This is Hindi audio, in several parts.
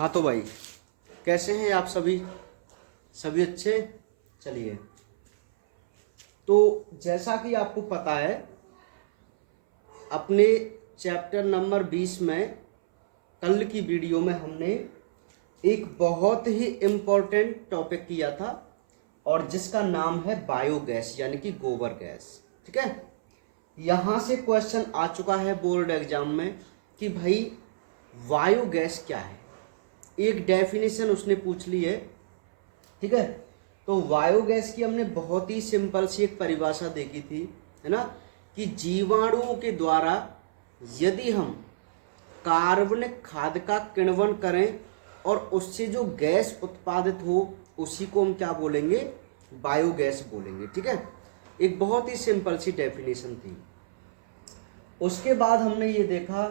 हाँ तो भाई, कैसे हैं आप सभी? सभी अच्छे? चलिए, तो जैसा कि आपको पता है, अपने चैप्टर नंबर 20 में कल की वीडियो में हमने एक बहुत ही इम्पोर्टेंट टॉपिक किया था और जिसका नाम है बायोगैस यानी कि गोबर गैस। ठीक है, यहाँ से क्वेश्चन आ चुका है बोर्ड एग्जाम में कि भाई बायोगैस क्या है। एक डेफिनेशन उसने पूछ ली है। ठीक है, तो बायोगैस की हमने बहुत ही सिंपल सी एक परिभाषा देखी थी, है ना, कि जीवाणुओं के द्वारा यदि हम कार्बनिक खाद का किण्वन करें और उससे जो गैस उत्पादित हो उसी को हम क्या बोलेंगे? बायोगैस बोलेंगे। ठीक है, एक बहुत ही सिंपल सी डेफिनेशन थी। उसके बाद हमने ये देखा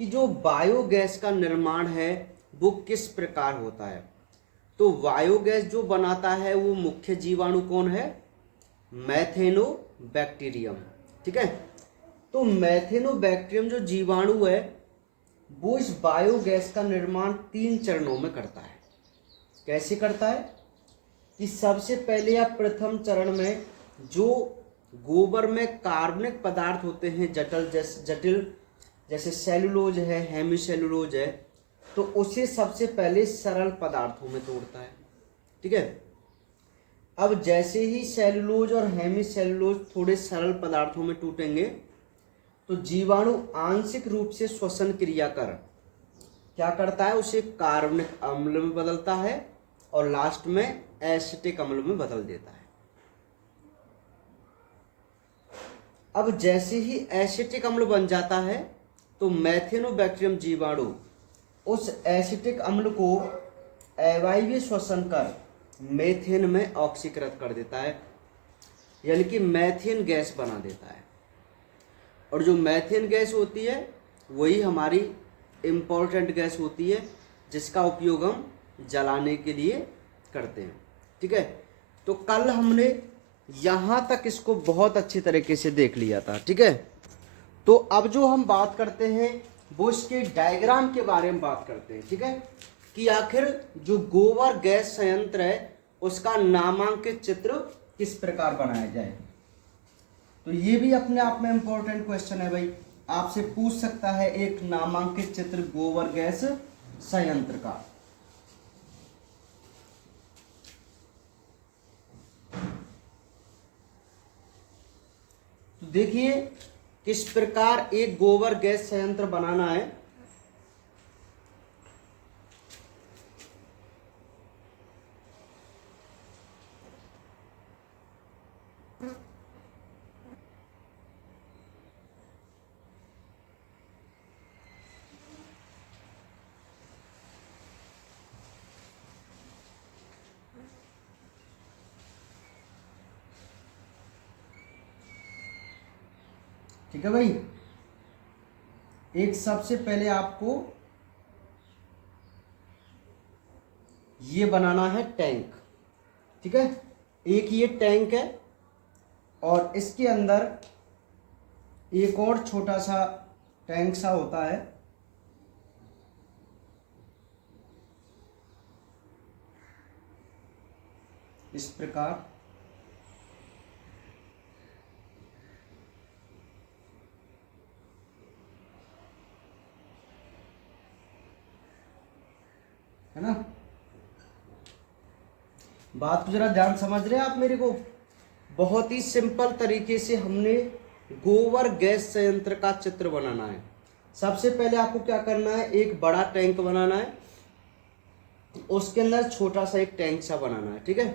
कि जो बायोगैस का निर्माण है वो किस प्रकार होता है। तो बायोगैस जो बनाता है वो मुख्य जीवाणु कौन है? मैथेनोबैक्टीरियम। ठीक है, तो मैथेनोबैक्टीरियम जो जीवाणु है वो इस बायोगैस का निर्माण 3 चरणों में करता है। कैसे करता है? कि सबसे पहले या प्रथम चरण में जो गोबर में कार्बनिक पदार्थ होते हैं जटिल जैसे सेलुलोज है, हेमीसेलुलोज है, तो उसे सबसे पहले सरल पदार्थों में तोड़ता है। ठीक है, अब जैसे ही सेलुलोज और हेमीसेलुलोज थोड़े सरल पदार्थों में टूटेंगे तो जीवाणु आंशिक रूप से श्वसन क्रिया कर क्या करता है? उसे कार्बनिक अम्ल में बदलता है और लास्ट में एसिटिक अम्ल में बदल देता है। अब जैसे ही एसिटिक अम्ल बन जाता है तो मैथेनोबैक्टीरियम जीवाणु उस एसिटिक अम्ल को अवायवीय श्वसन कर मेथेन में ऑक्सीकृत कर देता है, यानी कि मैथेन गैस बना देता है। और जो मैथेन गैस होती है वही हमारी इम्पोर्टेंट गैस होती है जिसका उपयोग हम जलाने के लिए करते हैं। ठीक है, तो कल हमने यहाँ तक इसको बहुत अच्छी तरीके से देख लिया था। ठीक है, तो अब जो हम बात करते हैं वो इसके डायग्राम के बारे में बात करते हैं। ठीक है, कि आखिर जो गोबर गैस संयंत्र है उसका नामांकित चित्र किस प्रकार बनाया जाए। तो ये भी अपने आप में इंपॉर्टेंट क्वेश्चन है भाई, आपसे पूछ सकता है एक नामांकित चित्र गोबर गैस संयंत्र का। तो देखिए किस प्रकार एक गोबर गैस संयंत्र बनाना है। ठीक है भाई, एक सबसे पहले आपको ये बनाना है टैंक। ठीक है, एक ये टैंक है और इसके अंदर एक और छोटा सा टैंक सा होता है। इस प्रकार है ना। बात को जरा ध्यान समझ रहे हैं आप मेरे को? बहुत ही सिंपल तरीके से हमने गोबर गैस संयंत्र का चित्र बनाना है। सबसे पहले आपको क्या करना है? एक बड़ा टैंक बनाना है, उसके अंदर छोटा सा एक टैंक सा बनाना है। ठीक है,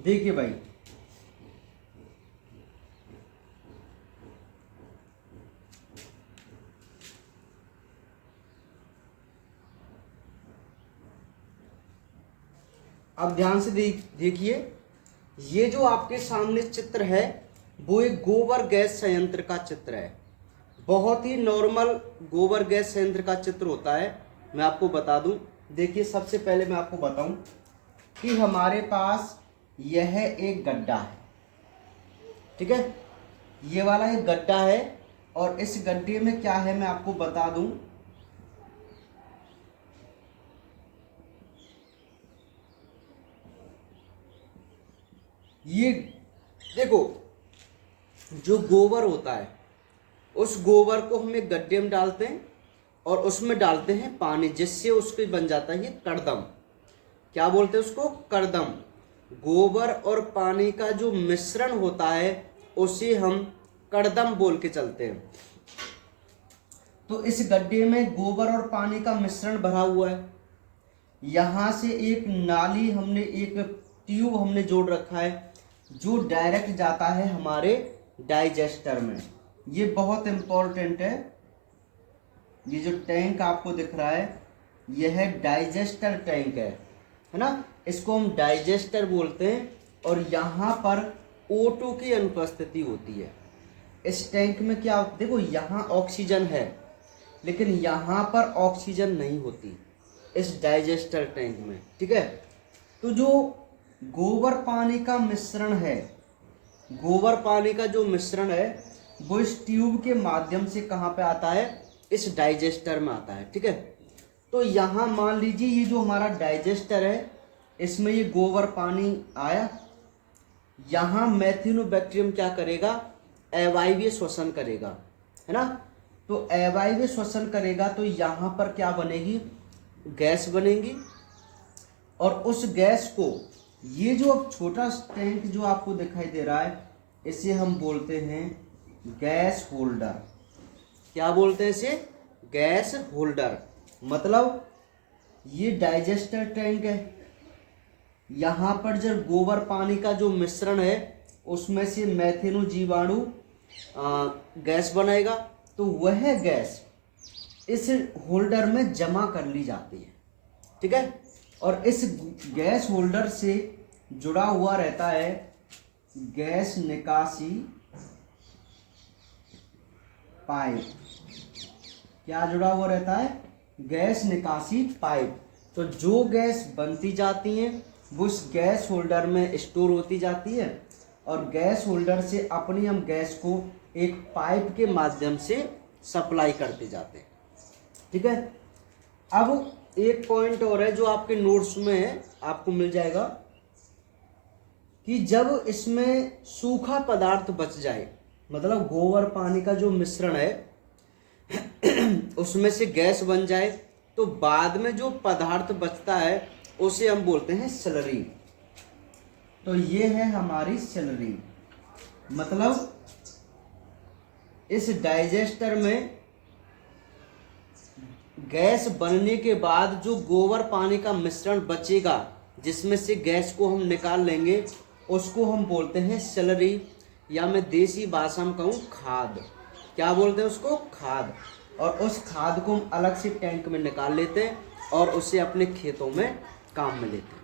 देखिए भाई, अब ध्यान से देखिए, ये जो आपके सामने चित्र है वो एक गोबर गैस संयंत्र का चित्र है। बहुत ही नॉर्मल गोबर गैस संयंत्र का चित्र होता है। मैं आपको बता दूं, देखिए सबसे पहले मैं आपको बताऊं कि हमारे पास यह एक गड्ढा है, ठीक है, ये वाला एक गड्ढा है, और इस गड्ढे में क्या है मैं आपको बता दूं, ये देखो जो गोबर होता है उस गोबर को हम एक गड्ढे में डालते हैं और उसमें डालते हैं पानी, जिससे उसके बन जाता है ये कड़दम। क्या बोलते हैं उसको? कड़दम। गोबर और पानी का जो मिश्रण होता है उसे हम कड़दम बोल के चलते हैं। तो इस गड्ढे में गोबर और पानी का मिश्रण भरा हुआ है। यहाँ से एक नाली हमने, एक ट्यूब हमने जोड़ रखा है जो डायरेक्ट जाता है हमारे डाइजेस्टर में। ये बहुत इंपॉर्टेंट है। ये जो टैंक आपको दिख रहा है यह डाइजेस्टर टैंक है ना, इसको हम डाइजेस्टर बोलते हैं। और यहाँ पर O2 की अनुपस्थिति होती है इस टैंक में। क्या देखो, यहाँ ऑक्सीजन है लेकिन यहाँ पर ऑक्सीजन नहीं होती इस डाइजेस्टर टैंक में, ठीक है। तो जो गोबर पानी का मिश्रण है, गोबर पानी का जो मिश्रण है वो इस ट्यूब के माध्यम से कहाँ पे आता है? इस डाइजेस्टर में आता है, ठीक है। तो यहाँ मान लीजिए ये जो हमारा डाइजेस्टर है इसमें ये गोबर पानी आया, यहाँ मेथिनोबैक्टीरियम क्या करेगा? अवायवीय श्वसन करेगा, है ना। तो अवायवीय श्वसन करेगा तो यहाँ पर क्या बनेगी? गैस बनेगी। और उस गैस को, ये जो अब छोटा टैंक जो आपको दिखाई दे रहा है इसे हम बोलते हैं गैस होल्डर। क्या बोलते हैं इसे? Gas holder. मतलब ये डाइजेस्टर टैंक है, यहाँ पर जब गोबर पानी का जो मिश्रण है उसमें से मैथेनो जीवाणु गैस बनाएगा, तो वह गैस इस होल्डर में जमा कर ली जाती है, ठीक है। और इस गैस होल्डर से जुड़ा हुआ रहता है गैस निकासी पाइप। क्या जुड़ा हुआ रहता है? गैस निकासी पाइप। तो जो गैस बनती जाती है वो इस गैस होल्डर में स्टोर होती जाती है और गैस होल्डर से अपनी हम गैस को एक पाइप के माध्यम से सप्लाई करते जाते हैं, ठीक है। अब एक पॉइंट और है जो आपके नोट्स में है, आपको मिल जाएगा कि जब इसमें सूखा पदार्थ बच जाए, मतलब गोबर पानी का जो मिश्रण है उसमें से गैस बन जाए, तो बाद में जो पदार्थ बचता है उसे हम बोलते हैं स्लरी। तो ये है हमारी स्लरी। मतलब इस डाइजेस्टर में गैस बनने के बाद जो गोबर पानी का मिश्रण बचेगा जिसमें से गैस को हम निकाल लेंगे उसको हम बोलते हैं स्लरी, या मैं देसी भाषा में कहूँ खाद। क्या बोलते हैं उसको? खाद। और उस खाद को हम अलग से टैंक में निकाल लेते हैं और उसे अपने खेतों में काम में लेते हैं,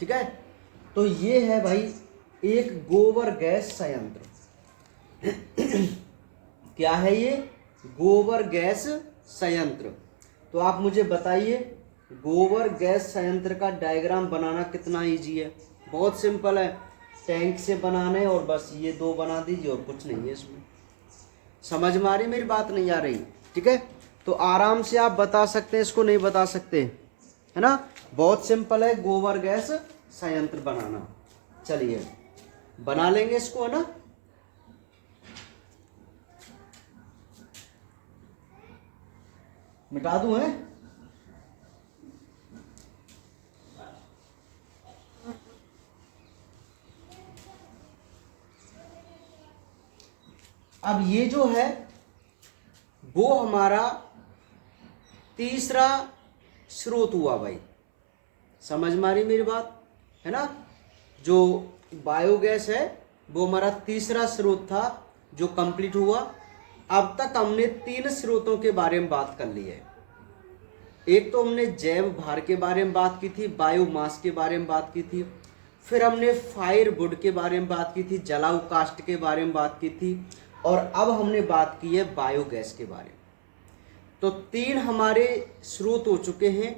ठीक है। तो ये है भाई एक गोबर गैस संयंत्र। क्या है ये? गोबर गैस संयंत्र। तो आप मुझे बताइए गोबर गैस संयंत्र का डायग्राम बनाना कितना इजी है? बहुत सिंपल है, टैंक से बनाना है और बस ये दो बना दीजिए और कुछ नहीं है इसमें। समझ में आ रही मेरी बात? नहीं आ रही? ठीक है, तो आराम से आप बता सकते हैं, इसको नहीं बता सकते, है ना। बहुत सिंपल है गोबर गैस संयंत्र बनाना। चलिए बना लेंगे इसको, है ना। मिटा दूं? है अब ये जो है वो हमारा तीसरा स्रोत हुआ भाई। समझ में आ रही मेरी बात? है ना। जो बायोगैस है वो हमारा तीसरा स्रोत था जो कंप्लीट हुआ। अब तक हमने 3 स्रोतों के बारे में बात कर ली है। एक तो हमने जैव भार के बारे में बात की थी, बायोमास के बारे में बात की थी, फिर हमने फायरवुड के बारे में बात की थी, जलाऊ काष्ठ के बारे में बात की थी, और अब हमने बात की है बायोगैस के बारे में। तो 3 हमारे स्रोत हो चुके हैं।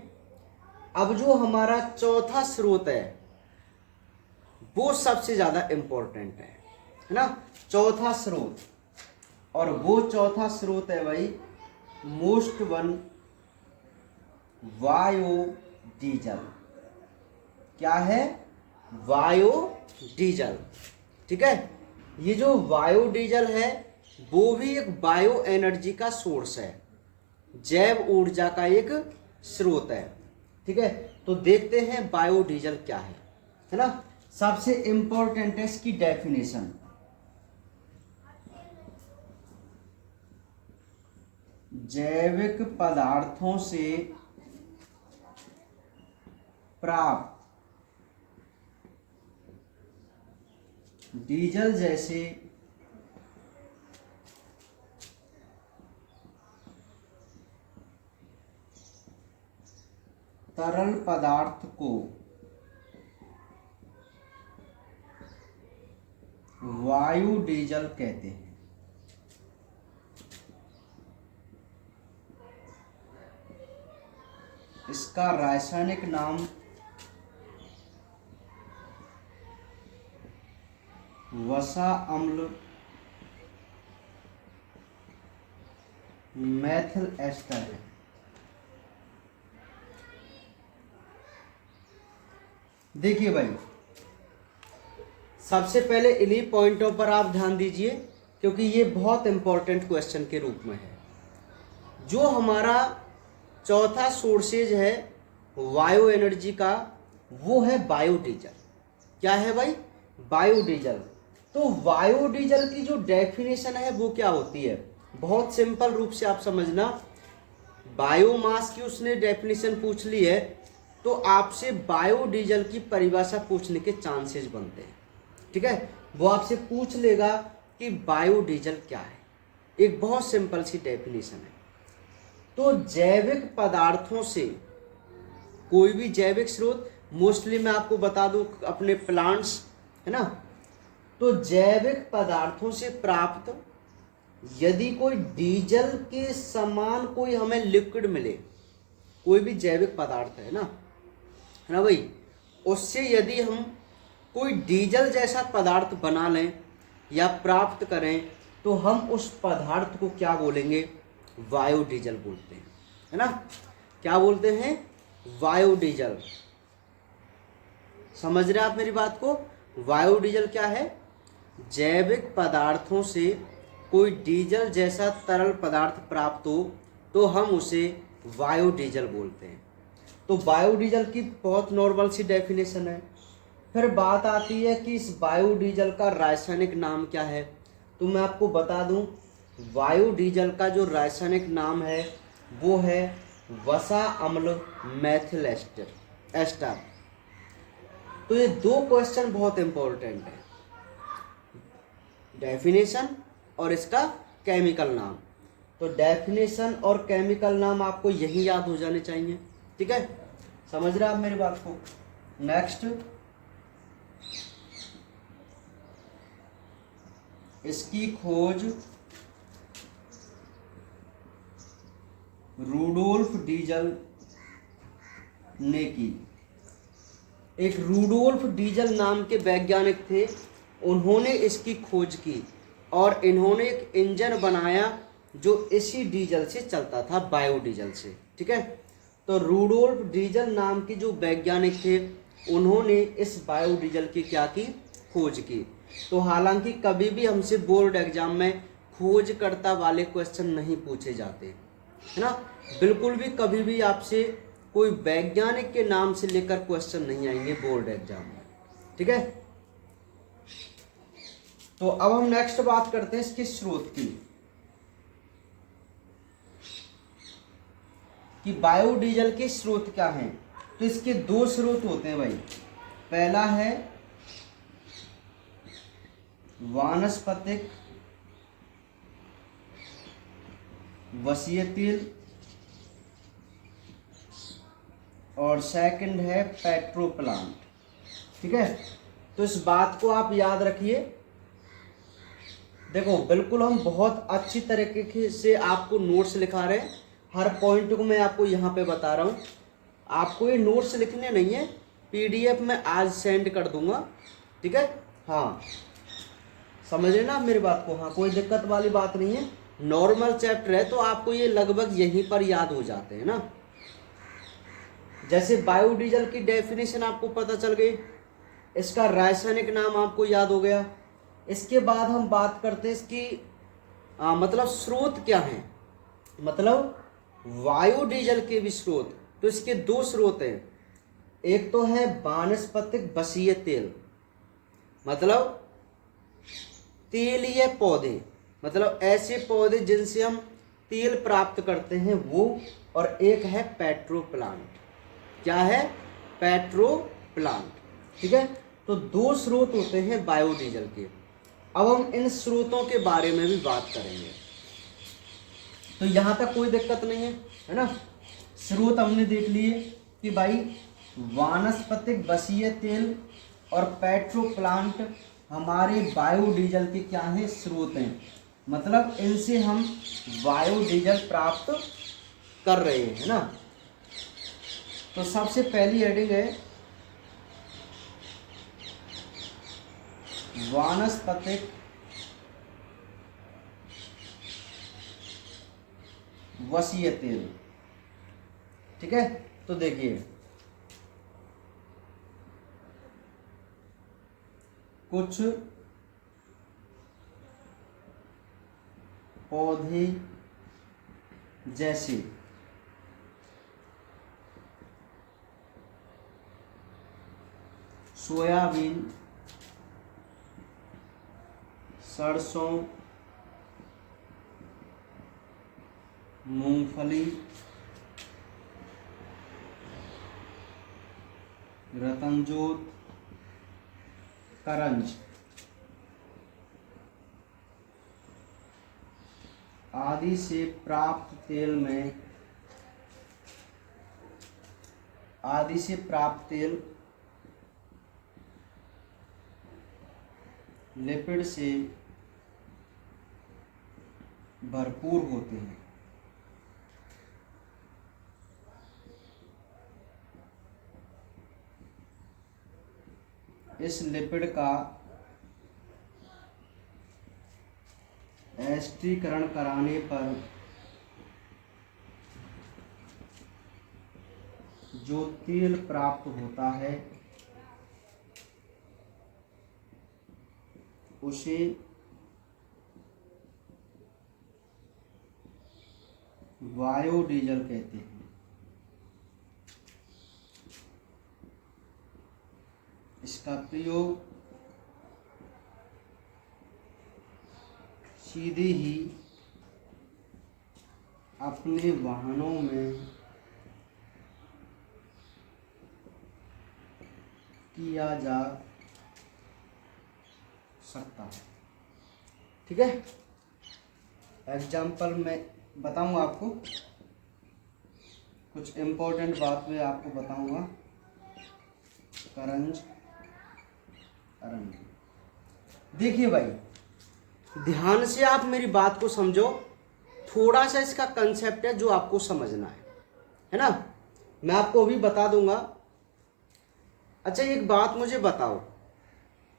अब जो हमारा चौथा स्रोत है वो सबसे ज़्यादा इम्पोर्टेंट है ना, चौथा स्रोत। और वो चौथा स्रोत है भाई मोस्ट वन, बायोडीजल। क्या है? बायोडीजल। ठीक है, ये जो बायोडीजल है वो भी एक बायो एनर्जी का सोर्स है, जैव ऊर्जा का एक स्रोत है। ठीक है, तो देखते हैं बायोडीजल क्या है ना। सबसे इंपॉर्टेंट है इसकी डेफिनेशन। जैविक पदार्थों से प्राप्त डीजल जैसे तरल पदार्थ को बायोडीजल कहते हैं। इसका रासायनिक नाम वसा अम्ल मैथिल एस्टर है। देखिए भाई, सबसे पहले इन्हीं पॉइंटों पर आप ध्यान दीजिए क्योंकि ये बहुत इंपॉर्टेंट क्वेश्चन के रूप में है। जो हमारा चौथा सोर्सेज है बायो एनर्जी का वो है बायोडीजल। क्या है भाई? बायोडीजल। तो बायोडीजल की जो डेफिनेशन है वो क्या होती है? बहुत सिंपल रूप से आप समझना। बायोमास की उसने डेफिनेशन पूछ ली है तो आपसे बायोडीजल की परिभाषा पूछने के चांसेस बनते हैं। ठीक है, वो आपसे पूछ लेगा कि बायोडीजल क्या है। एक बहुत सिंपल सी डेफिनेशन है। तो जैविक पदार्थों से कोई भी जैविक स्रोत, मोस्टली मैं आपको बता दूं अपने प्लांट्स है ना, तो जैविक पदार्थों से प्राप्त यदि कोई डीजल के समान कोई हमें लिक्विड मिले, कोई भी जैविक पदार्थ है ना भाई, उससे यदि हम कोई डीजल जैसा पदार्थ बना लें या प्राप्त करें तो हम उस पदार्थ को क्या बोलेंगे? बायोडीजल बोलते हैं, है ना। क्या बोलते हैं? बायोडीजल। समझ रहे आप मेरी बात को? बायोडीजल क्या है? जैविक पदार्थों से कोई डीजल जैसा तरल पदार्थ प्राप्त हो तो हम उसे बायोडीजल बोलते हैं। तो बायोडीजल की बहुत नॉर्मल सी डेफिनेशन है। फिर बात आती है कि इस बायोडीजल का रासायनिक नाम क्या है। तो मैं आपको बता दूं, बायोडीजल का जो रासायनिक नाम है वो है वसा अम्ल मैथिल एस्टर। तो ये 2 क्वेश्चन बहुत इंपॉर्टेंट है, डेफिनेशन और इसका केमिकल नाम। तो डेफिनेशन और केमिकल नाम आपको यही याद हो जाने चाहिए। ठीक है, समझ रहे आप मेरी बात को? नेक्स्ट, इसकी खोज रूडोल्फ डीजल ने की। एक रूडोल्फ डीजल नाम के वैज्ञानिक थे, उन्होंने इसकी खोज की और इन्होंने एक इंजन बनाया जो इसी डीजल से चलता था, बायोडीजल से। ठीक है, तो रूडोल्फ डीजल नाम के जो वैज्ञानिक थे उन्होंने इस बायोडीजल की क्या की? खोज की। तो हालांकि कभी भी हमसे बोर्ड एग्जाम में खोजकर्ता वाले क्वेश्चन नहीं पूछे जाते, है ना। बिल्कुल भी कभी भी आपसे कोई वैज्ञानिक के नाम से लेकर क्वेश्चन नहीं आएंगे बोर्ड एग्जाम में। ठीक है, तो अब हम नेक्स्ट बात करते हैं इसके स्रोत की, कि बायोडीजल के स्रोत क्या हैं। तो इसके 2 स्रोत होते हैं भाई। पहला है वानस्पतिक वसीय तेल और सेकंड है पेट्रोप्लांट। ठीक है, तो इस बात को आप याद रखिए। देखो बिल्कुल हम बहुत अच्छी तरीके से आपको नोट्स लिखा रहे हैं, हर पॉइंट को मैं आपको यहाँ पे बता रहा हूँ। आपको ये नोट्स लिखने नहीं है, पीडीएफ में आज सेंड कर दूंगा। ठीक है, हाँ समझ रहे ना आप मेरी बात को। हाँ कोई दिक्कत वाली बात नहीं है, नॉर्मल चैप्टर है तो आपको ये लगभग यहीं पर याद हो जाते हैं ना। जैसे बायोडीजल की डेफिनेशन आपको पता चल गई, इसका रासायनिक नाम आपको याद हो गया। इसके बाद हम बात करते हैं इसकी मतलब स्रोत क्या है, मतलब बायोडीजल के भी स्रोत। तो इसके दो स्रोत हैं, एक तो है वानस्पतिक वसीय तेल, मतलब तेलीय पौधे, मतलब ऐसे पौधे जिनसे हम तेल प्राप्त करते हैं वो, और एक है पेट्रोप्लांट। क्या है? पेट्रोप्लांट। ठीक है, तो दो स्रोत होते हैं बायोडीजल के। अब हम इन स्रोतों के बारे में भी बात करेंगे, तो यहाँ तक कोई दिक्कत नहीं है ना। स्रोत हमने देख लिए कि भाई वानस्पतिक वसीय तेल और पेट्रोप्लांट हमारे बायोडीजल के क्या हैं? स्रोत हैं, मतलब इनसे हम बायोडीजल प्राप्त कर रहे हैं ना। तो सबसे पहली हेडिंग है वानस्पतिक वसीय तेल। ठीक है, तो देखिए कुछ पौधे जैसे सोयाबीन, सरसों, मूंगफली, रतनजोत, करंज आदि से प्राप्त तेल लिपिड से भरपूर होते हैं। इस लिपिड का एस्टरीकरण कराने पर जो तेल प्राप्त होता है उसे बायोडीजल कहते हैं। इसका प्रयोग सीधे ही अपने वाहनों में किया जा सकता है। ठीक है, एग्जाम्पल में बताऊंगा आपको, कुछ इम्पोर्टेंट बात मैं आपको बताऊंगा। करंज, देखिए भाई ध्यान से आप मेरी बात को समझो, थोड़ा सा इसका कंसेप्ट है जो आपको समझना है ना। मैं आपको अभी बता दूंगा। अच्छा एक बात मुझे बताओ,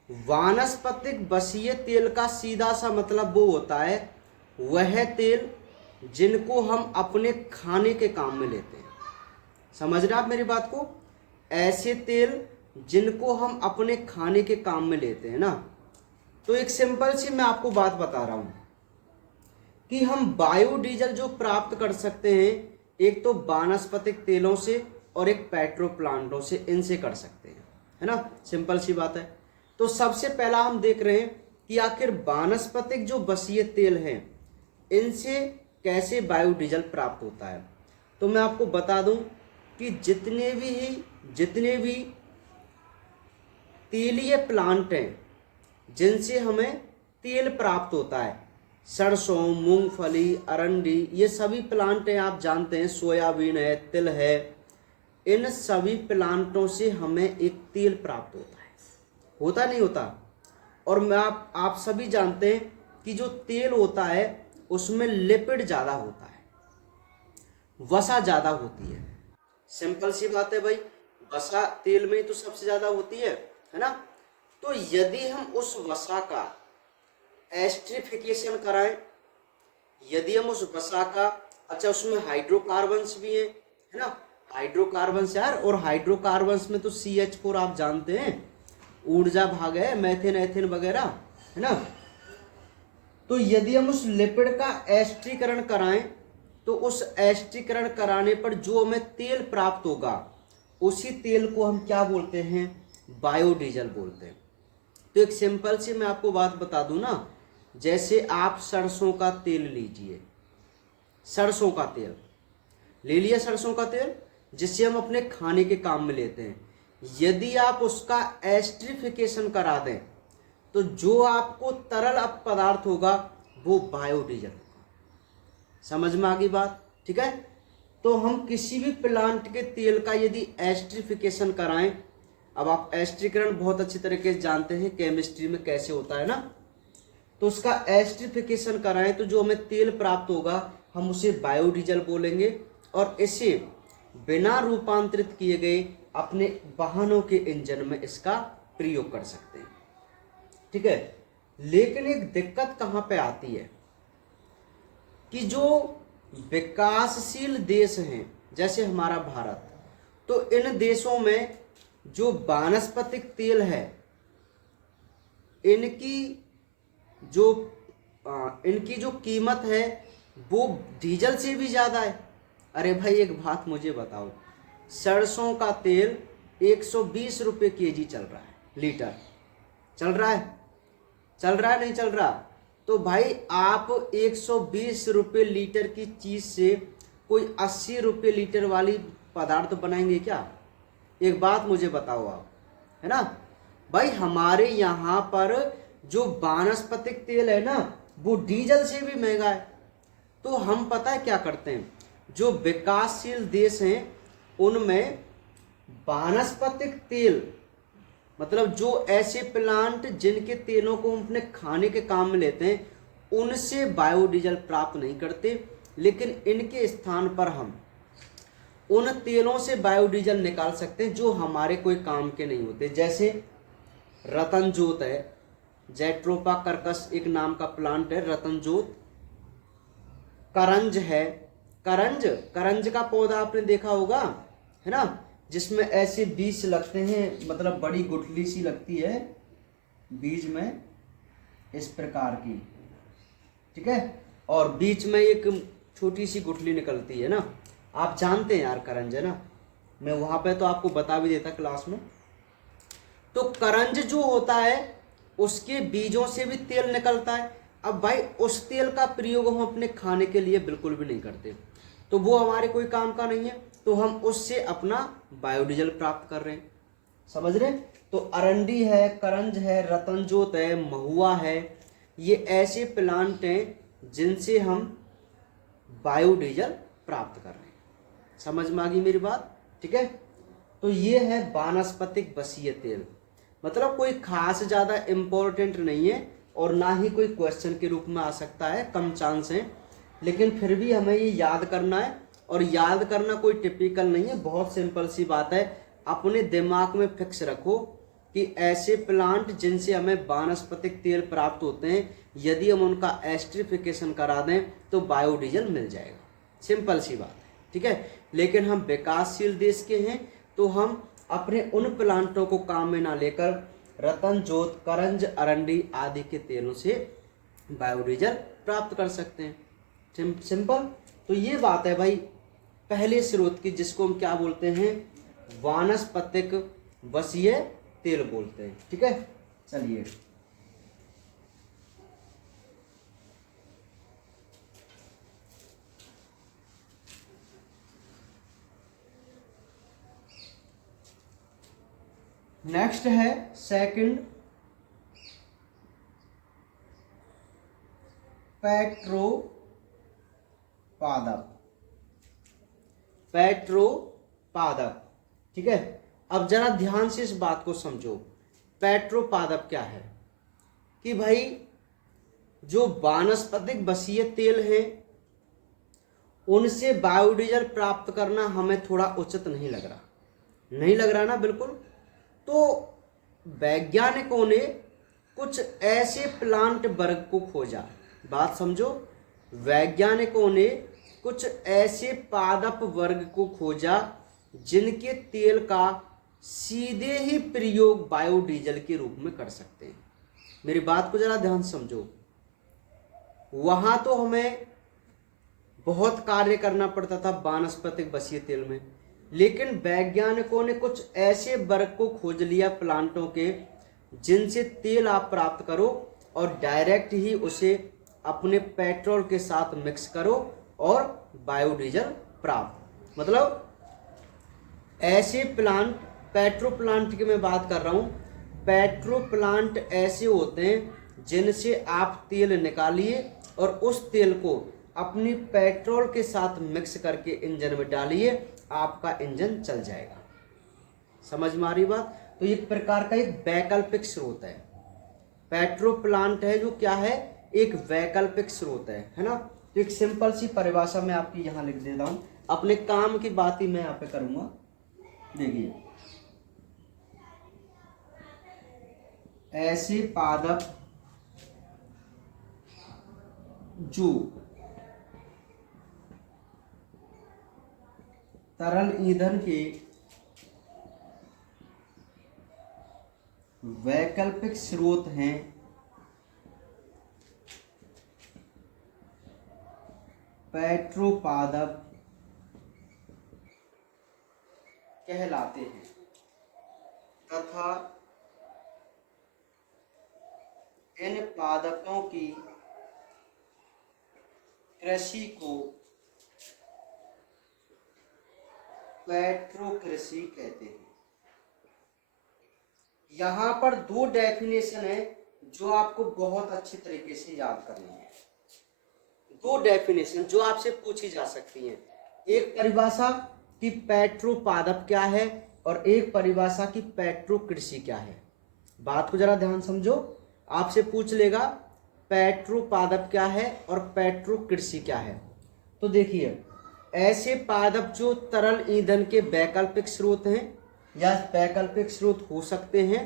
वानस्पतिक वसीय तेल का सीधा सा मतलब वो होता है वह तेल जिनको हम अपने खाने के काम में लेते हैं। समझ रहे आप मेरी बात को? ऐसे तेल जिनको हम अपने खाने के काम में लेते हैं ना। तो एक सिंपल सी मैं आपको बात बता रहा हूं कि हम बायोडीजल जो प्राप्त कर सकते हैं, एक तो वानस्पतिक तेलों से और एक पेट्रोप्लांटों से, इनसे कर सकते हैं, है ना। सिंपल सी बात है। तो सबसे पहला हम देख रहे हैं कि आखिर वानस्पतिक जो वसीय तेल हैं इनसे कैसे बायोडीजल प्राप्त होता है। तो मैं आपको बता दूं कि जितने भी तेलीय प्लांट हैं जिनसे हमें तेल प्राप्त होता है। सरसों, मूंगफली, अरंडी, ये सभी प्लांट हैं, आप जानते हैं, सोयाबीन है, तिल है, इन सभी प्लांटों से हमें एक तेल प्राप्त होता नहीं होता। और मैं आप सभी जानते हैं कि जो तेल होता है उसमें लिपिड ज़्यादा होता है, वसा ज़्यादा होती है। सिंपल सी बात है भाई, वसा तेल में तो सबसे ज़्यादा होती है ना। तो यदि हम उस वसा का एस्ट्रिफिकेशन कराएं, यदि हम उस वसा का, अच्छा उसमें हाइड्रोकार्बन्स भी हैं, है ना, हाइड्रोकार्बन्स यार, और हाइड्रोकार्बन्स में तो CH4 आप जानते हैं, ऊर्जा भाग है, मेथेन एथेन वगैरह, है ना। तो यदि हम उस लिपिड का एस्ट्रीकरण कराएं तो उस एस्ट्रीकरण कराने पर जो हमें तेल प्राप्त होगा उसी तेल को हम क्या बोलते हैं, बायोडीजल बोलते हैं। तो एक सिंपल सी मैं आपको बात बता दूं ना, जैसे आप सरसों का तेल लीजिए, सरसों का तेल ले लिया, सरसों का तेल जिसे हम अपने खाने के काम में लेते हैं, यदि आप उसका एस्ट्रिफिकेशन करा दें तो जो आपको तरल पदार्थ होगा वो बायोडीजल होगा। समझ में आ गई बात, ठीक है। तो हम किसी भी प्लांट के तेल का यदि एस्ट्रिफिकेशन कराएं, अब आप एस्ट्रीकरण बहुत अच्छी तरीके से जानते हैं केमिस्ट्री में कैसे होता है ना, तो उसका एस्ट्रिफिकेशन कराएं तो जो हमें तेल प्राप्त होगा हम उसे बायोडीजल बोलेंगे, और इसे बिना रूपांतरित किए गए अपने वाहनों के इंजन में इसका प्रयोग कर सकते हैं, ठीक है। लेकिन एक दिक्कत कहां पे आती है कि जो विकासशील देश हैं जैसे हमारा भारत, तो इन देशों में जो वानस्पतिक तेल है इनकी जो इनकी जो कीमत है वो डीजल से भी ज़्यादा है। अरे भाई एक बात मुझे बताओ, सरसों का तेल 120 रुपये kg चल रहा है, लीटर चल रहा है, चल रहा है नहीं चल रहा। तो भाई आप 120 रुपये लीटर की चीज़ से कोई 80 रुपये लीटर वाली पदार्थ बनाएंगे क्या? एक बात मुझे बताओ आप, है ना भाई, हमारे यहाँ पर जो वानस्पतिक तेल है ना वो डीजल से भी महंगा है। तो हम पता है क्या करते हैं, जो विकासशील देश हैं उनमें वानस्पतिक तेल, मतलब जो ऐसे प्लांट जिनके तेलों को हम अपने खाने के काम में लेते हैं उनसे बायोडीजल प्राप्त नहीं करते, लेकिन इनके स्थान पर हम उन तेलों से बायोडीजल निकाल सकते हैं जो हमारे कोई काम के नहीं होते। जैसे रतन जोत है, जैट्रोपा कर्कस एक नाम का प्लांट है रतन जोत, करंज है, करंज करंज का पौधा आपने देखा होगा, है ना, जिसमें ऐसे बीज लगते हैं, मतलब बड़ी गुठली सी लगती है बीज में इस प्रकार की, ठीक है, और बीच में एक छोटी सी गुठली निकलती है ना, आप जानते हैं यार करंज, है ना, मैं वहां पे तो आपको बता भी देता क्लास में। तो करंज जो होता है उसके बीजों से भी तेल निकलता है। अब भाई उस तेल का प्रयोग हम अपने खाने के लिए बिल्कुल भी नहीं करते, तो वो हमारे कोई काम का नहीं है, तो हम उससे अपना बायोडीजल प्राप्त कर रहे हैं, समझ रहे। तो अरंडी है, करंज है, रतनजोत है, महुआ है, ये ऐसे प्लांट हैं जिनसे हम बायोडीजल प्राप्त कर रहे हैं। समझ में आ गई मेरी बात, ठीक है। तो ये है वानस्पतिक बसीय तेल, मतलब कोई खास ज़्यादा इम्पोर्टेंट नहीं है और ना ही कोई क्वेश्चन के रूप में आ सकता है, कम चांस है, लेकिन फिर भी हमें ये याद करना है। और याद करना कोई टिपिकल नहीं है, बहुत सिंपल सी बात है, अपने दिमाग में फिक्स रखो कि ऐसे प्लांट जिनसे हमें वानस्पतिक तेल प्राप्त होते हैं यदि हम उनका एस्ट्रिफिकेशन करा दें तो बायोडीजल मिल जाएगा, सिंपल सी बात है, ठीक है। लेकिन हम विकासशील देश के हैं तो हम अपने उन प्लांटों को काम में ना लेकर रतन जोत, करंज, अरंडी आदि के तेलों से बायोडीजल प्राप्त कर सकते हैं, सिंपल। तो ये बात है भाई पहले स्रोत की, जिसको हम क्या बोलते हैं, वानस्पतिक बसीय तेल बोलते हैं, ठीक है। चलिए नेक्स्ट है सेकंड पेट्रोपादप, पेट्रोपादप। ठीक है, अब जरा ध्यान से इस बात को समझो। पेट्रोपादप क्या है कि भाई जो वानस्पतिक बसीय तेल है उनसे बायोडीजल प्राप्त करना हमें थोड़ा उचित नहीं लग रहा, नहीं लग रहा ना, बिल्कुल। तो वैज्ञानिकों ने कुछ ऐसे प्लांट वर्ग को खोजा, बात समझो, वैज्ञानिकों ने कुछ ऐसे पादप वर्ग को खोजा जिनके तेल का सीधे ही प्रयोग बायोडीजल के रूप में कर सकते हैं। मेरी बात को जरा ध्यान समझो। वहां तो हमें बहुत कार्य करना पड़ता था वानस्पतिक बसीय तेल में, लेकिन वैज्ञानिकों ने कुछ ऐसे वर्ग को खोज लिया प्लांटों के जिनसे तेल आप प्राप्त करो और डायरेक्ट ही उसे अपने पेट्रोल के साथ मिक्स करो और बायोडीजल प्राप्त। मतलब ऐसे प्लांट, पेट्रो प्लांट की मैं बात कर रहा हूँ, पेट्रो प्लांट ऐसे होते हैं जिनसे आप तेल निकालिए और उस तेल को अपनी पेट्रोल के साथ मिक्स करके इंजन में डालिए, आपका इंजन चल जाएगा। समझ में आ रही बात? तो एक प्रकार का एक वैकल्पिक स्रोत है, पेट्रो प्लांट है जो क्या है, एक वैकल्पिक स्रोत है ना। तो एक सिंपल सी परिभाषा मैं आपकी यहाँ लिख देता हूँ, अपने काम की बात ही मैं यहाँ पे करूँगा। देखिए, ऐसे पादप जो तरल ईंधन के वैकल्पिक स्रोत हैं, पेट्रोपादप कहलाते हैं तथा इन पादपों की कृषि को पेट्रो कृषि कहते हैं। यहाँ पर दो डेफिनेशन है जो आपको बहुत अच्छी तरीके से याद करनी है, दो डेफिनेशन जो आपसे पूछी जा सकती हैं। एक परिभाषा कि पेट्रो पादप क्या है और एक परिभाषा कि पेट्रो कृषि क्या है। बात को जरा ध्यान समझो, आपसे पूछ लेगा पेट्रो पादप क्या है और पेट्रो कृषि क्या है। तो देखिए, ऐसे पादप जो तरल ईंधन के वैकल्पिक स्रोत हैं या वैकल्पिक स्रोत हो सकते हैं,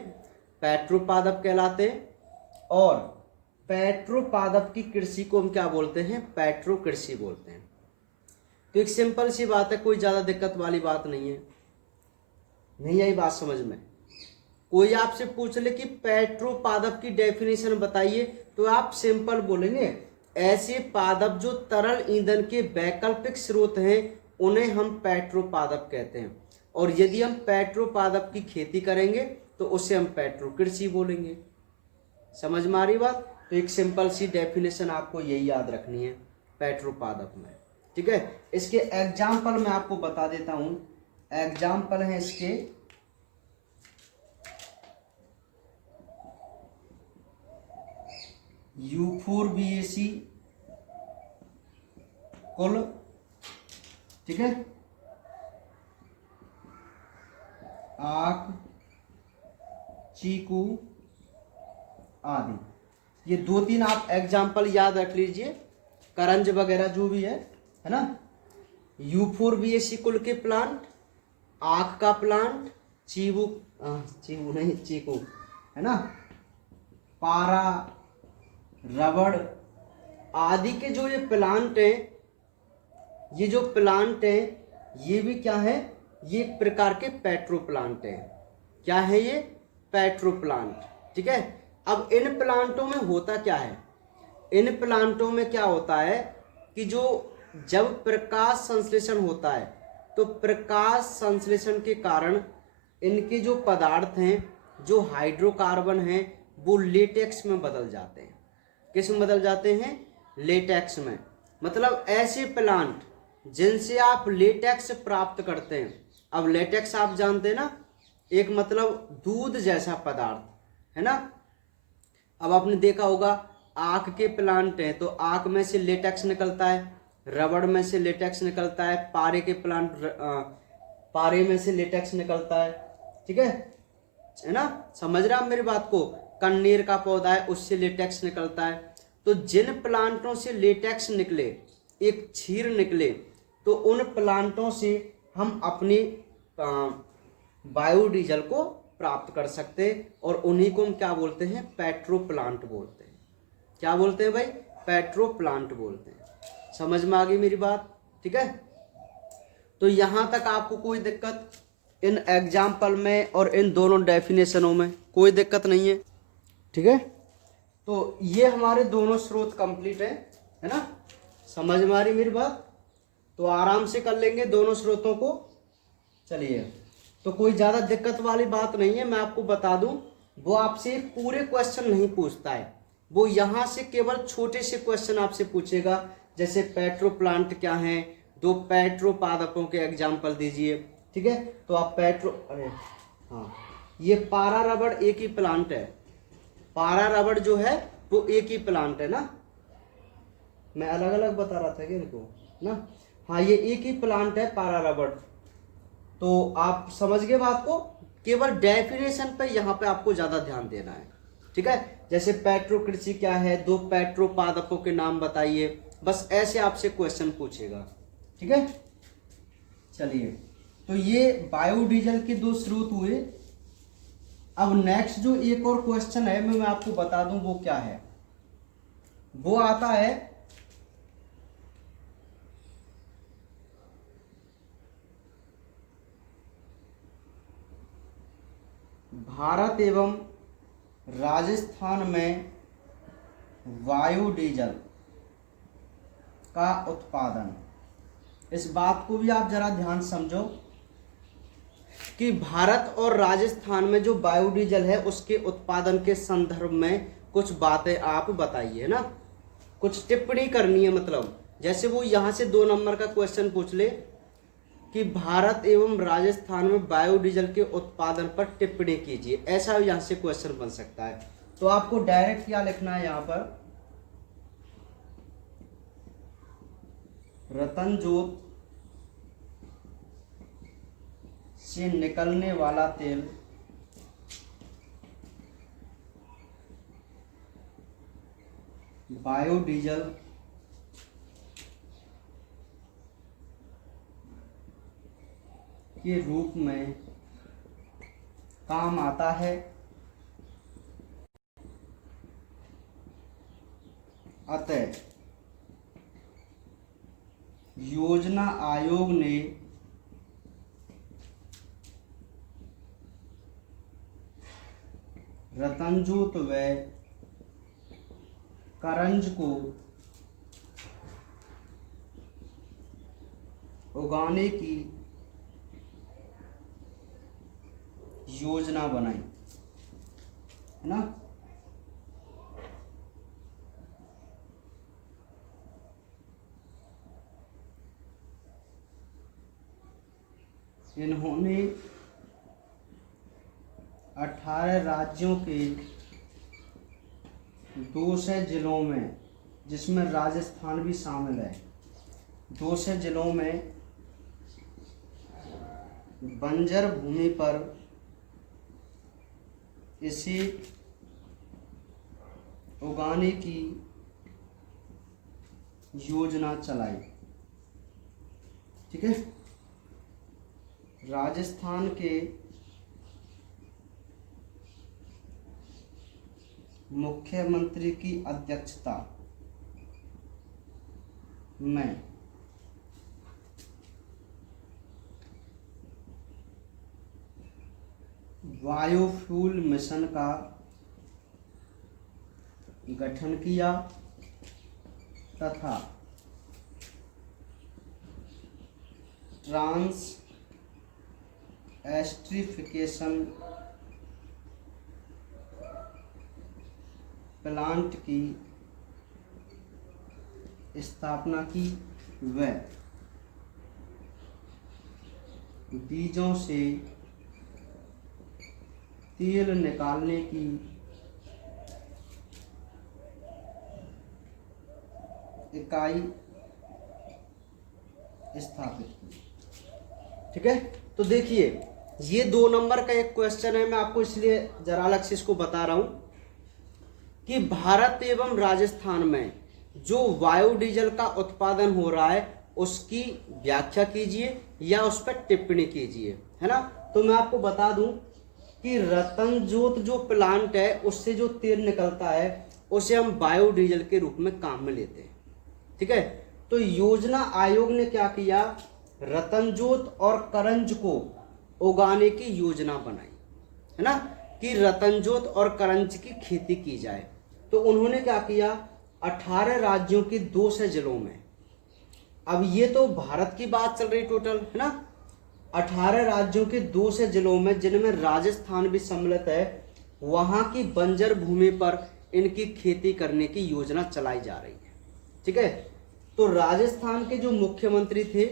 पेट्रो पादप कहलाते हैं। और पेट्रो पादप की कृषि को हम क्या बोलते हैं, पेट्रो कृषि बोलते हैं। तो एक सिंपल सी बात है, कोई ज़्यादा दिक्कत वाली बात नहीं है। नहीं आई बात समझ में? कोई आपसे पूछ ले कि पेट्रो पादप की डेफिनेशन बताइए, तो आप सिंपल बोलेंगे ऐसे पादप जो तरल ईंधन के वैकल्पिक स्रोत हैं उन्हें हम पेट्रो पादप कहते हैं। और यदि हम पेट्रो पादप की खेती करेंगे तो उसे हम पेट्रो कृषि बोलेंगे। समझ में आ रही बात? तो एक सिंपल सी डेफिनेशन आपको यही याद रखनी है पेट्रो पादप में। ठीक है, इसके एग्जाम्पल मैं आपको बता देता हूं। एग्जाम्पल है इसके U4BAC कुल, ठीक है, आक, चीकू आदि। ये दो तीन आप एग्जाम्पल याद रख लीजिए, करंज वगैरह जो भी है ना। U4BAC कुल के प्लांट, आक का प्लांट, चीबू, चीबू नहीं चीकू है ना, पारा, रबड़ आदि के जो ये प्लांट हैं, ये जो प्लांट हैं ये भी क्या है, ये एक प्रकार के पेट्रो प्लांट हैं। क्या है ये? Petro plant. ठीक है, अब इन प्लांटों में होता क्या है, इन प्लांटों में क्या होता है कि जो जब प्रकाश संश्लेषण होता है तो प्रकाश संश्लेषण के कारण इनके जो पदार्थ हैं, जो हाइड्रोकार्बन हैं, वो लेटेक्स में बदल जाते हैं। किस में बदल जाते हैं? लेटेक्स में। मतलब ऐसे प्लांट जिनसे आप लेटेक्स प्राप्त करते हैं। अब लेटेक्स आप जानते हैं ना, एक मतलब दूध जैसा पदार्थ है ना। अब आपने देखा होगा आक के प्लांट हैं तो आक में से लेटेक्स निकलता है, रबड़ में से लेटेक्स निकलता है, पारे के प्लांट पारे में से लेटेक्स निकलता है। ठीक है ना, समझ रहे आप मेरी बात को। कन्नेर का पौधा है उससे लेटेक्स निकलता है। तो जिन प्लांटों से लेटेक्स निकले, एक छीर निकले, तो उन प्लांटों से हम अपनी बायोडीजल को प्राप्त कर सकते हैं और उन्हीं को हम क्या बोलते हैं, पेट्रो प्लांट बोलते हैं। क्या बोलते हैं भाई, पेट्रो प्लांट बोलते हैं। समझ में आ गई मेरी बात। ठीक है, तो यहां तक आपको कोई दिक्कत इन एग्जाम्पल में और इन दोनों डेफिनेशनों में कोई दिक्कत नहीं है। ठीक है, तो ये हमारे दोनों स्रोत कंप्लीट है ना, समझ में आ रही मेरी बात। तो आराम से कर लेंगे दोनों स्रोतों को। चलिए, तो कोई ज़्यादा दिक्कत वाली बात नहीं है। मैं आपको बता दूं, वो आपसे पूरे क्वेश्चन नहीं पूछता है, वो यहाँ से केवल छोटे से क्वेश्चन आपसे पूछेगा। जैसे पेट्रो प्लांट क्या है, दो पेट्रो पादपों के एग्जाम्पल दीजिए। ठीक है, तो आप अरे हाँ, ये पारा रबड़ एक ही प्लांट है। पारा रबड़ जो है वो एक ही प्लांट है ना, मैं अलग अलग बता रहा था कि इनको ना। हाँ, ये एक ही प्लांट है पारा रबड़। तो आप समझ गए बात को। केवल डेफिनेशन पे यहाँ पे आपको ज्यादा ध्यान देना है। ठीक है, जैसे पेट्रो कृषि क्या है, दो पेट्रो पादपों के नाम बताइए, बस ऐसे आपसे क्वेश्चन पूछेगा। ठीक है, चलिए, तो ये बायोडीजल के दो स्रोत हुए। अब नेक्स्ट जो एक और क्वेश्चन है मैं आपको बता दूं वो क्या है। वो आता है भारत एवं राजस्थान में बायोडीजल का उत्पादन। इस बात को भी आप जरा ध्यान समझो कि भारत और राजस्थान में जो बायोडीजल है उसके उत्पादन के संदर्भ में कुछ बातें आप बताइए ना, कुछ टिप्पणी करनी है। मतलब जैसे वो यहाँ से 2 नंबर का क्वेश्चन पूछ ले कि भारत एवं राजस्थान में बायोडीजल के उत्पादन पर टिप्पणी कीजिए, ऐसा यहाँ से क्वेश्चन बन सकता है। तो आपको डायरेक्ट क्या लिखना है यहाँ पर, रतनजोत से निकलने वाला तेल बायोडीजल के रूप में काम आता है, अतः योजना आयोग ने रतनजोत व करंज को उगाने की योजना बनाई, है ना। इन्होंने 18 राज्यों के 200 जिलों में, जिसमें राजस्थान भी शामिल है, 200 जिलों में बंजर भूमि पर इसे उगाने की योजना चलाई। ठीक है, राजस्थान के मुख्यमंत्री की अध्यक्षता में बायोफ्यूल मिशन का गठन किया तथा ट्रांस एस्ट्रिफिकेशन प्लांट की स्थापना की व बीजों से तेल निकालने की इकाई स्थापित की। ठीक है, तो देखिए ये 2 नंबर का एक क्वेश्चन है, मैं आपको इसलिए जरा अलग से इसको बता रहा हूं कि भारत एवं राजस्थान में जो बायोडीजल का उत्पादन हो रहा है उसकी व्याख्या कीजिए या उस पर टिप्पणी कीजिए, है ना। तो मैं आपको बता दूं कि रतनजोत जो प्लांट है उससे जो तेल निकलता है उसे हम बायोडीजल के रूप में काम में लेते हैं। ठीक है, तो योजना आयोग ने क्या किया, रतनजोत और करंज को उगाने की योजना बनाई, है ना, कि रतनजोत और करंज की खेती की जाए। तो उन्होंने क्या किया, 18 राज्यों के 2 से जिलों में, अब ये तो भारत की बात चल रही टोटल, है ना, 18 राज्यों के 2 से जिलों में जिनमें राजस्थान भी सम्मिलित है, वहां की बंजर भूमि पर इनकी खेती करने की योजना चलाई जा रही है। ठीक है, तो राजस्थान के जो मुख्यमंत्री थे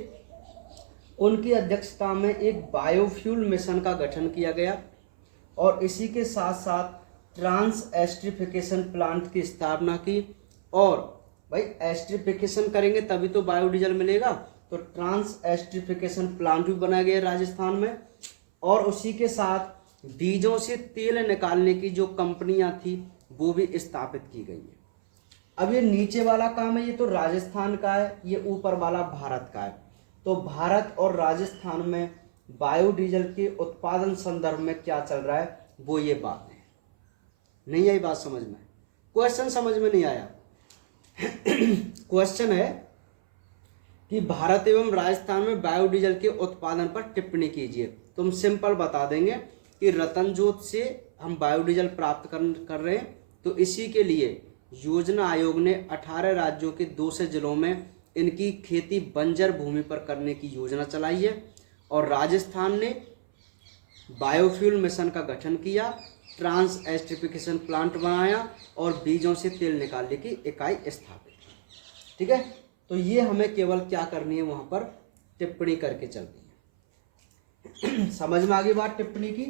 उनकी अध्यक्षता में एक बायोफ्यूल मिशन का गठन किया गया और इसी के साथ साथ ट्रांस एस्ट्रिफिकेशन प्लांट की स्थापना की। और भाई एस्ट्रिफिकेशन करेंगे तभी तो बायोडीजल मिलेगा, तो ट्रांस एस्ट्रिफिकेशन प्लांट भी बनाया गया राजस्थान में। और उसी के साथ बीजों से तेल निकालने की जो कंपनियां थी वो भी स्थापित की गई है। अब ये नीचे वाला काम है ये तो राजस्थान का है, ये ऊपर वाला भारत का है। तो भारत और राजस्थान में बायोडीजल के उत्पादन संदर्भ में क्या चल रहा है वो ये बात है। नहीं आई बात समझ में, क्वेश्चन समझ में नहीं आया। क्वेश्चन है कि भारत एवं राजस्थान में बायोडीजल के उत्पादन पर टिप्पणी कीजिए। तो हम सिंपल बता देंगे कि रतनजोत से हम बायोडीजल प्राप्त कर रहे हैं, तो इसी के लिए योजना आयोग ने 18 राज्यों के 2 से जिलों में इनकी खेती बंजर भूमि पर करने की योजना चलाई है। और राजस्थान ने बायोफ्यूल मिशन का गठन किया, ट्रांस एस्ट्रिफिकेशन प्लांट बनाया और बीजों से तेल निकालने की इकाई स्थापित की। ठीक है, तो ये हमें केवल क्या करनी है, वहां पर टिप्पणी करके चलनी है। समझ में आ गई बात टिप्पणी की,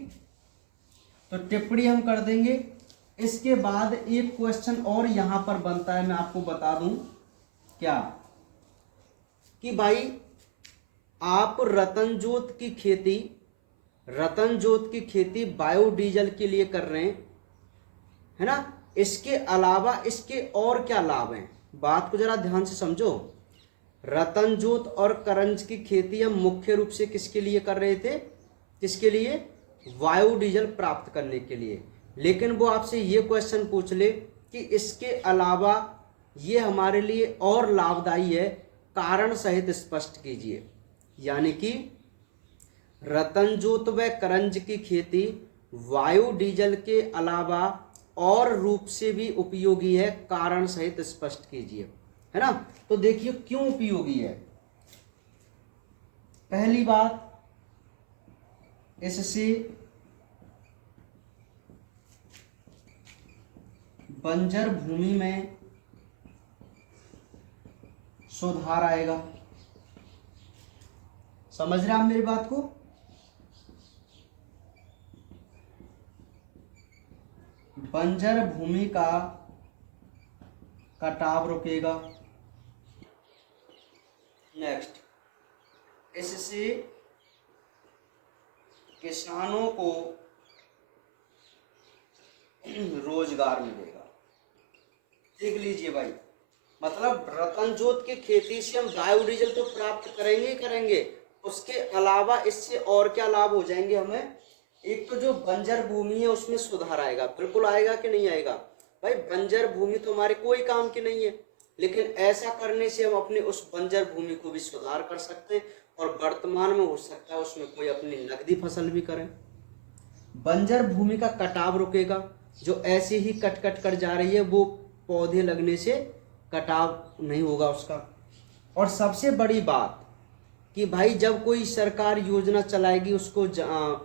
तो टिप्पणी हम कर देंगे। इसके बाद एक क्वेश्चन और यहां पर बनता है, मैं आपको बता दूं क्या, कि भाई आप रतनजोत की खेती बायोडीजल के लिए कर रहे हैं, है ना, इसके अलावा इसके और क्या लाभ हैं, बात को जरा ध्यान से समझो। रतनजोत और करंज की खेती हम मुख्य रूप से किसके लिए कर रहे थे, किसके लिए, बायोडीजल प्राप्त करने के लिए। लेकिन वो आपसे ये क्वेश्चन पूछ ले कि इसके अलावा ये हमारे लिए और लाभदायी है, कारण सहित स्पष्ट कीजिए। यानी कि रतनजोत व करंज की खेती बायोडीजल के अलावा और रूप से भी उपयोगी है, कारण सहित स्पष्ट कीजिए, है ना। तो देखिए क्यों उपयोगी है। पहली बात, इससे बंजर भूमि में सुधार आएगा। समझ रहे हैं आप मेरी बात को, बंजर भूमि का कटाव रुकेगा। नेक्स्ट, इससे किसानों को रोजगार मिलेगा। देख लीजिए भाई, मतलब रतनजोत की खेती से हम बायोडीजल तो प्राप्त करेंगे ही करेंगे, उसके अलावा इससे और क्या लाभ हो जाएंगे हमें। एक तो जो बंजर भूमि है उसमें सुधार आएगा, बिल्कुल आएगा कि नहीं आएगा भाई। बंजर भूमि तो हमारे कोई काम की नहीं है, लेकिन ऐसा करने से हम अपने उस बंजर भूमि को भी सुधार कर सकते हैं और वर्तमान में हो सकता है उसमें कोई अपनी नकदी फसल भी करें। बंजर भूमि का कटाव रुकेगा, जो ऐसे ही कट कर जा रही है वो पौधे लगने से कटाव नहीं होगा उसका। और सबसे बड़ी बात कि भाई जब कोई सरकार योजना चलाएगी उसको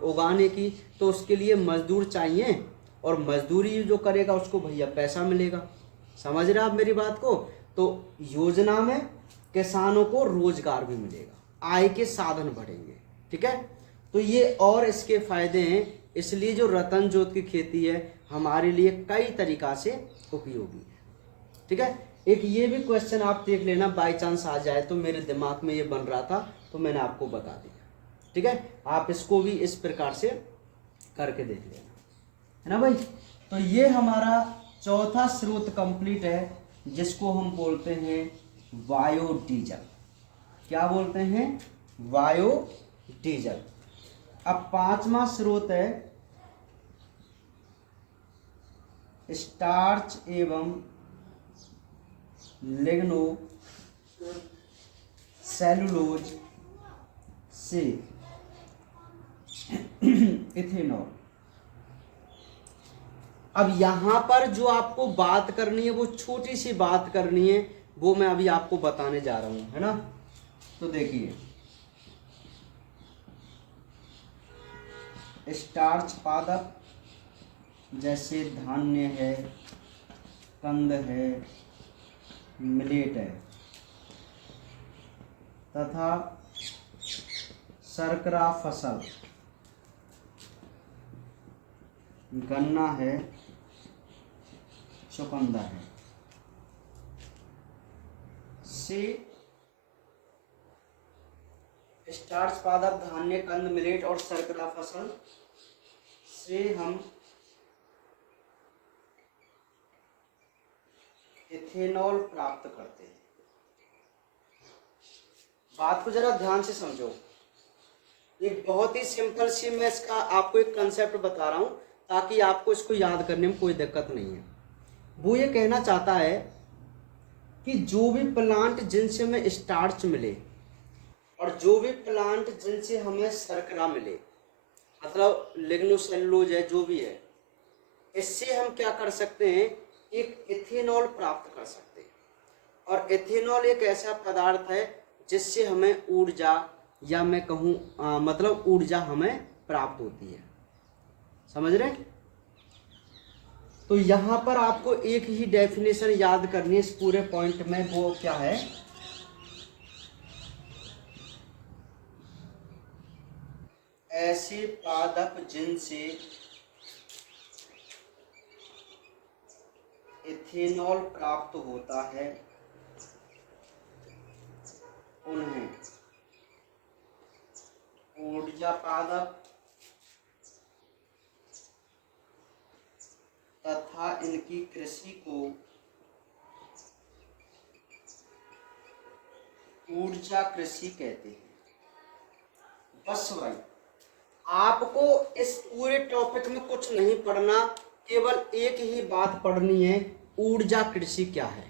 उगाने की, तो उसके लिए मजदूर चाहिए और मजदूरी जो करेगा उसको भैया पैसा मिलेगा। समझ रहे आप मेरी बात को। तो योजना में किसानों को रोजगार भी मिलेगा, आय के साधन बढ़ेंगे। ठीक है, तो ये और इसके फायदे हैं। इसलिए जो रतनजोत की खेती है हमारे लिए कई तरीका से उपयोगी है। ठीक है, एक ये भी क्वेश्चन आप देख लेना, बाय चांस आ जाए तो, मेरे दिमाग में ये बन रहा था तो मैंने आपको बता दिया। ठीक है, आप इसको भी इस प्रकार से करके देख लेना, है ना भाई। तो ये हमारा चौथा स्रोत कंप्लीट है, जिसको हम बोलते हैं बायोडीजल। क्या बोलते हैं? बायोडीजल। अब पांचवा स्रोत है स्टार्च एवं लिग्नो सेलुलोज से इथेनॉल। अब यहां पर जो आपको बात करनी है, वो छोटी सी बात करनी है, वो मैं अभी आपको बताने जा रहा हूं, है ना। तो देखिए, स्टार्च पादप जैसे धान्य है, कंद है, मिलेट है, तथा शर्करा फसल गन्ना है, चुकंदर है, से स्टार्च पादप, धान्य, कंद, मिलेट और शर्करा फसल से हम इथेनॉल प्राप्त करते हैं। बात को जरा ध्यान से समझो, एक बहुत ही सिंपल सी मैं इसका आपको एक कंसेप्ट बता रहा हूं, ताकि आपको इसको याद करने में कोई दिक्कत नहीं है। वो ये कहना चाहता है कि जो भी प्लांट जिनसे हमें स्टार्च मिले और जो भी प्लांट जिनसे हमें शर्करा मिले, मतलब लिग्नोसेलुलोज है, जो भी है, इससे हम क्या कर सकते हैं, एक इथेनॉल प्राप्त कर सकते हैं। और इथेनॉल एक ऐसा पदार्थ है जिससे हमें ऊर्जा, या मैं कहूँ मतलब ऊर्जा हमें प्राप्त होती है। समझ रहे? तो यहाँ पर आपको एक ही डेफिनेशन याद करनी है इस पूरे पॉइंट में, वो क्या है, ऐसे पादप जिनसे इथेनॉल प्राप्त होता है उन्हें ऊर्जा पादप तथा इनकी कृषि को ऊर्जा कृषि कहते हैं। बस भाई, आपको इस पूरे टॉपिक में कुछ नहीं पढ़ना, केवल एक ही बात पढ़नी है, ऊर्जा कृषि क्या है।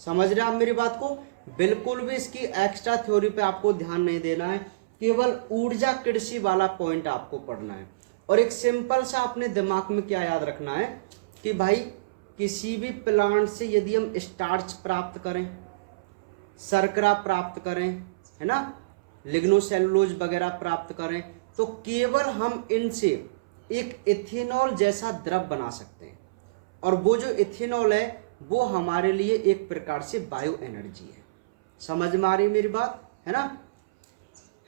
समझ रहे आप मेरी बात को? बिल्कुल भी इसकी एक्स्ट्रा थ्योरी पे आपको ध्यान नहीं देना है, केवल ऊर्जा कृषि वाला पॉइंट आपको पढ़ना है। और एक सिंपल सा अपने दिमाग में क्या याद रखना है कि भाई, किसी भी प्लांट से यदि हम स्टार्च प्राप्त करें, शर्करा प्राप्त करें, है ना, लिग्नोसेलुलोज वगैरह प्राप्त करें, तो केवल हम इनसे एक इथेनॉल जैसा द्रव बना सकते हैं। और वो जो इथेनॉल है, वो हमारे लिए एक प्रकार से बायो एनर्जी है। समझ में आ रही मेरी बात, है ना?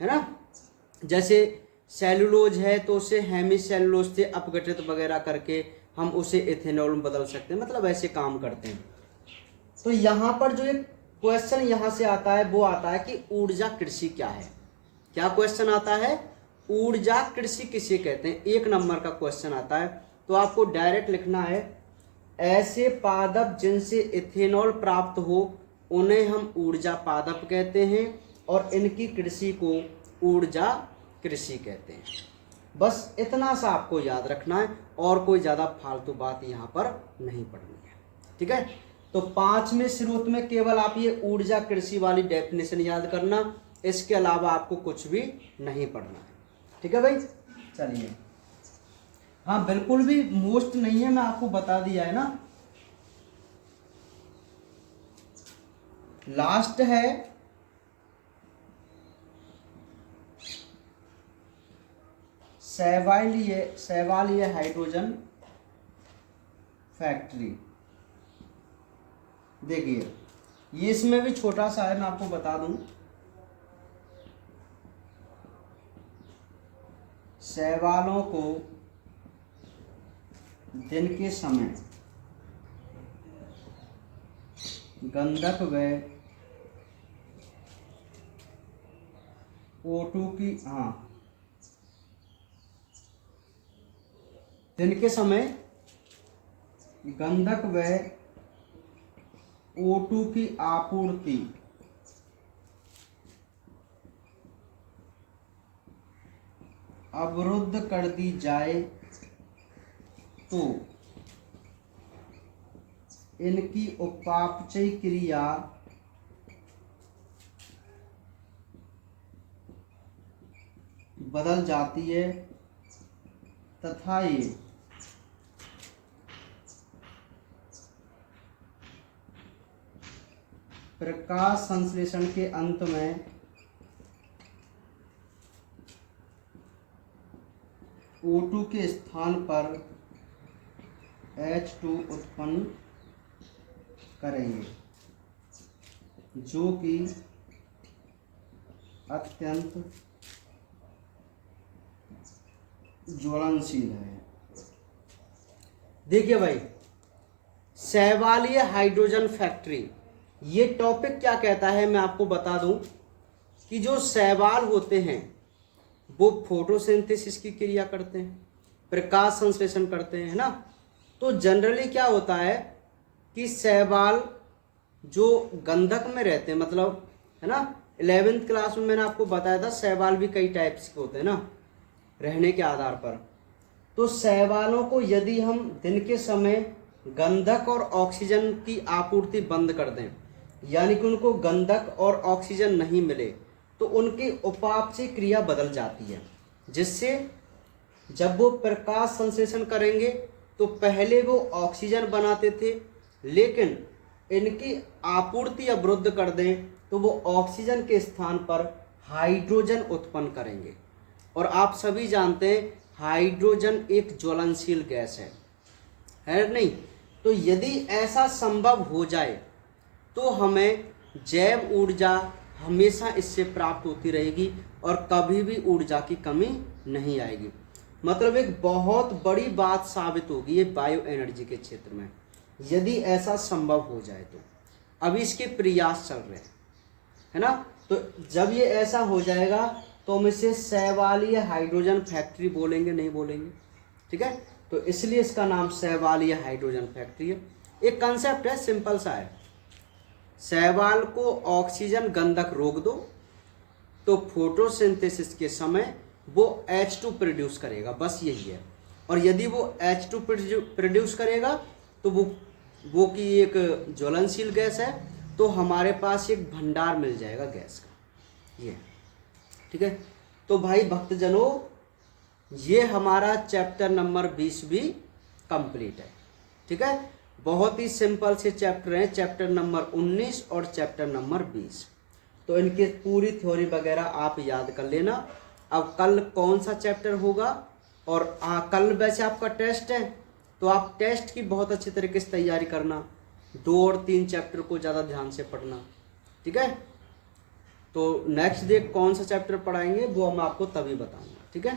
है ना? जैसे सेलुलोज है तो उसे हेमीसेलुलोज से अपघटित वगैरह करके हम उसे इथेनॉल में बदल सकते हैं, मतलब ऐसे काम करते हैं। तो यहाँ पर जो एक क्वेश्चन यहाँ से आता है, वो आता है कि ऊर्जा कृषि क्या है। क्या क्वेश्चन आता है? ऊर्जा कृषि किसे कहते हैं, 1 नंबर का क्वेश्चन आता है। तो आपको डायरेक्ट लिखना है, ऐसे पादप जिनसे इथेनॉल प्राप्त हो उन्हें हम ऊर्जा पादप कहते हैं, और इनकी कृषि को ऊर्जा कृषि कहते हैं। बस इतना सा आपको याद रखना है, और कोई ज़्यादा फालतू बात यहाँ पर नहीं पढ़नी है। ठीक है? तो 5वें स्रोत में केवल आप ये ऊर्जा कृषि वाली डेफिनेशन याद करना, इसके अलावा आपको कुछ भी नहीं पढ़ना है। ठीक है भाई? चलिए, हाँ बिल्कुल भी मोस्ट नहीं है, मैं आपको बता दिया है ना। लास्ट है शैवालीय हाइड्रोजन फैक्ट्री। देखिए, ये इसमें भी छोटा सा है, मैं आपको बता दूं। शैवालों को दिन के समय गंधक व O2 की दिन के समय गंधक व O2 की आपूर्ति अवरुद्ध कर दी जाए तो इनकी उपापचय क्रिया बदल जाती है तथा ये प्रकाश संश्लेषण के अंत में O2 के स्थान पर H2 उत्पन्न करेंगे, जो कि अत्यंत ज्वलनशील है। देखिए भाई, शैवालीय हाइड्रोजन फैक्ट्री, ये टॉपिक क्या कहता है मैं आपको बता दूं कि जो शैवाल होते हैं वो फोटोसिंथेसिस की क्रिया करते हैं, प्रकाश संश्लेषण करते हैं, है ना। तो जनरली क्या होता है कि शैवाल जो गंधक में रहते हैं, मतलब है ना, 11th क्लास में मैंने आपको बताया था शैवाल भी कई टाइप्स के होते हैं ना, रहने के आधार पर। तो शैवालों को यदि हम दिन के समय गंधक और ऑक्सीजन की आपूर्ति बंद कर दें, यानी कि उनको गंधक और ऑक्सीजन नहीं मिले, तो उनकी उपापचय क्रिया बदल जाती है, जिससे जब वो प्रकाश संश्लेषण करेंगे तो पहले वो ऑक्सीजन बनाते थे, लेकिन इनकी आपूर्ति अवरुद्ध कर दें तो वो ऑक्सीजन के स्थान पर हाइड्रोजन उत्पन्न करेंगे। और आप सभी जानते हैं हाइड्रोजन एक ज्वलनशील गैस है नहीं। तो यदि ऐसा संभव हो जाए तो हमें जैव ऊर्जा हमेशा इससे प्राप्त होती रहेगी और कभी भी ऊर्जा की कमी नहीं आएगी। मतलब एक बहुत बड़ी बात साबित होगी ये बायो एनर्जी के क्षेत्र में, यदि ऐसा संभव हो जाए तो। अभी इसके प्रयास चल रहे हैं, है ना। तो जब ये ऐसा हो जाएगा तो हम इसे शैवालीय हाइड्रोजन फैक्ट्री बोलेंगे, नहीं बोलेंगे, ठीक है। तो इसलिए इसका नाम शैवालीय हाइड्रोजन फैक्ट्री है। एक कंसेप्ट है, सिंपल सा है, शैवाल को ऑक्सीजन गंधक रोक दो तो फोटोसिंथेसिस के समय वो H2 प्रोड्यूस करेगा, बस यही है। और यदि वो H2 प्रोड्यूस करेगा तो वो की एक ज्वलनशील गैस है, तो हमारे पास एक भंडार मिल जाएगा गैस का, ये, ठीक है। तो भाई भक्तजनों, ये हमारा चैप्टर नंबर 20 भी कंप्लीट है, ठीक है। बहुत ही सिंपल से चैप्टर हैं, चैप्टर नंबर 19 और चैप्टर नंबर 20। तो इनकी पूरी थ्योरी वगैरह आप याद कर लेना। अब कल कौन सा चैप्टर होगा, और कल वैसे आपका टेस्ट है, तो आप टेस्ट की बहुत अच्छी तरीके से तैयारी करना, 2 और 3 चैप्टर को ज़्यादा ध्यान से पढ़ना, ठीक है। तो नेक्स्ट डे कौन सा चैप्टर पढ़ाएंगे वो मैं आपको तभी बताऊंगा, ठीक है।